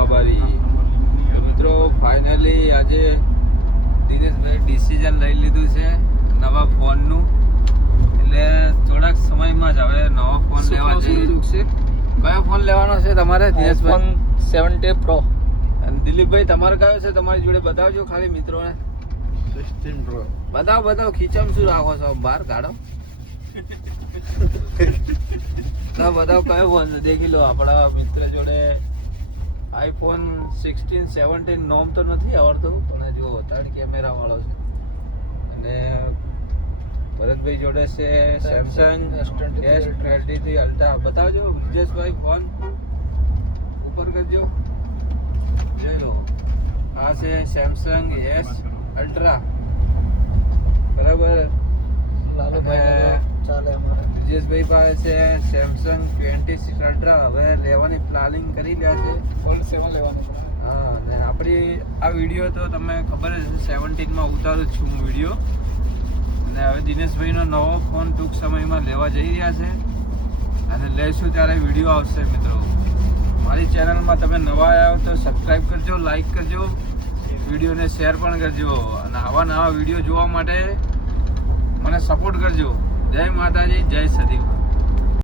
બાબારી. તો મિત્રો ફાઇનલી આજે દિનેશભાઈ ડિસિઝન લઈ લીધું છે નવા ફોનનું. એટલે થોડાક સમયમાં જ હવે નવો ફોન લેવા જઈ રહ્યું છે. કયો ફોન લેવાનો છે તમારે દિનેશભાઈ? 70 Pro. અને દિલીપભાઈ તમારે કયો છે તમારી જોડે? બતાવજો ખાલી મિત્રોને. 16 Pro. બતાવો ખીચામ શું રાખો છો? બહાર કાઢો. બતાવો કયો ફોન છે દેખી લો. આપણા મિત્ર જોડે iPhone 16 17 નોમ તો નથી આવડતું, પણ જો થર્ડ કેમેરા વાળો છે. અને ભરતભાઈ જોડે છે સેમસંગ S23 અલ્ટ્રા. બતાવજો બ્રિજેશભાઈ ફોન ઉપર કરજો. જોઈ લો, આ છે સેમસંગ S અલ્ટ્રા. બરાબર. બ્રિજેશભાઈ પાસે છે સેમસંગ 26 અલ્ટ્રા. હવે લેવાની પ્લાનિંગ કરી રહ્યા છે. Fold 7 લેવાનું છે. હા, અને આપણી આ વિડીયો તો તમને ખબર જ છે 17 માં ઉતારું છું હું વિડીયો. અને હવે દિનેશભાઈનો નવો ફોન ટૂંક સમયમાં લેવા જઈ રહ્યા છે અને લઈશું ત્યારે વિડીયો આવશે. મિત્રો મારી ચેનલમાં તમે નવા આવ્યા તો સબસ્ક્રાઈબ કરજો, લાઈક કરજો, વિડીયોને શેર પણ કરજો. અને આવા નવા વિડીયો જોવા માટે મને સપોર્ટ કરજો. જય માતાજી, જય સદીવ.